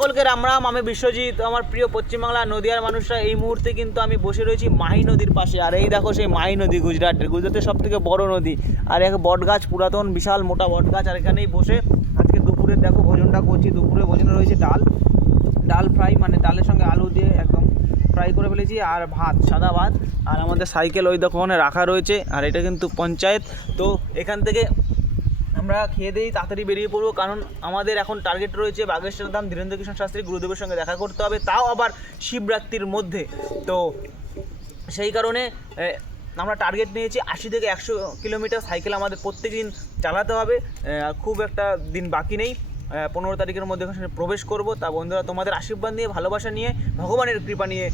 সকলকে রাম রাম। আমি বিশ্বজিৎ। আমার প্রিয় পশ্চিমবাংলা নদিয়ার মানুষরা, এই মুহূর্তে কিন্তু আমি বসে রয়েছি মাহি নদীর পাশে। আর এই দেখো সেই মাহি নদী, গুজরাটের সব থেকে বড় নদী। আর এক বটগাছ, পুরাতন বিশাল মোটা বটগাছ। আর এখানেই বসে আজকে দুপুরে দেখো ভোজনটা করছি। দুপুরে ভোজনে রয়েছে ডাল ফ্রাই, মানে ডালের সঙ্গে আলু দিয়ে একদম ফ্রাই করে ফেলেছি, আর ভাত, সাদা ভাত। আর আমাদের সাইকেল ওই দোকানে রাখা রয়েছে। আর এটা কিন্তু পঞ্চায়েত, তো এখান থেকে আমরা খেয়ে দিই, তাড়াতাড়ি বেরিয়ে পড়বো, কারণ আমাদের এখন টার্গেট রয়েছে বাগেশ্বর ধাম ধীরেন্দ্র কৃষ্ণ শাস্ত্রী গুরুদেবের সঙ্গে দেখা করতে হবে, তাও আবার শিবরাত্রির মধ্যে। তো সেই কারণে আমরা টার্গেট নিয়েছি 80 থেকে 100 কিলোমিটার সাইকেল আমাদের প্রত্যেক দিন চালাতে হবে। খুব একটা দিন বাকি নেই, 15 তারিখের মধ্যে এখানে প্রবেশ করব। তা বন্ধুরা, তোমাদের আশীর্বাদ নিয়ে, ভালোবাসা নিয়ে, ভগবানের কৃপা নিয়ে,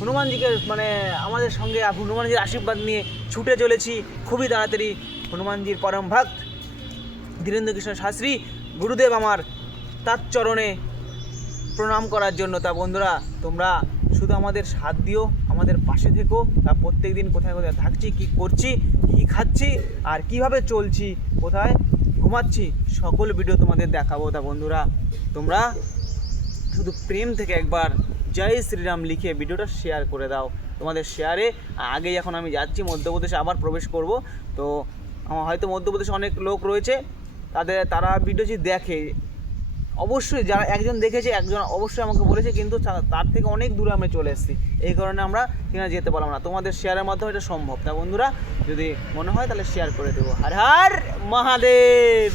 হনুমানজিকে মানে আমাদের সঙ্গে হনুমানজির আশীর্বাদ নিয়ে ছুটে চলেছি খুবই তাড়াতাড়ি হনুমানজির পরম ভক্ত ধীরেন্দ্র কৃষ্ণ শাস্ত্রী গুরুদেব আমার তার চরণে প্রণাম করার জন্য। তা বন্ধুরা, তোমরা শুধু আমাদের সাথ দিও, আমাদের পাশে থেকো। তা প্রত্যেক দিন কোথায় কোথায় থাকছি, কী করছি, কী খাচ্ছি, আর কিভাবে চলছি, কোথায় ঘুমাচ্ছি, সকল ভিডিও তোমাদের দেখাবো। তা বন্ধুরা, তোমরা শুধু প্রেম থেকে একবার জয় শ্রীরাম লিখে ভিডিওটা শেয়ার করে দাও। তোমাদের শেয়ারে আগেই এখন আমি যাচ্ছি মধ্যপ্রদেশে, আবার প্রবেশ করব। তো আমার হয়তো মধ্যপ্রদেশে অনেক লোক রয়েছে, তারা ভিডিও যদি দেখে, অবশ্যই যারা একজন দেখেছে, একজন অবশ্যই আমাকে বলেছে, কিন্তু তার থেকে অনেক দূরে আমি চলে এসেছি। এই কারণে আমরা কিনা যেতে পারলাম না। তোমাদের শেয়ারের মাধ্যমে এটা সম্ভব। তা বন্ধুরা, যদি মনে হয় তাহলে শেয়ার করে দেবো। হর হর মহাদেব।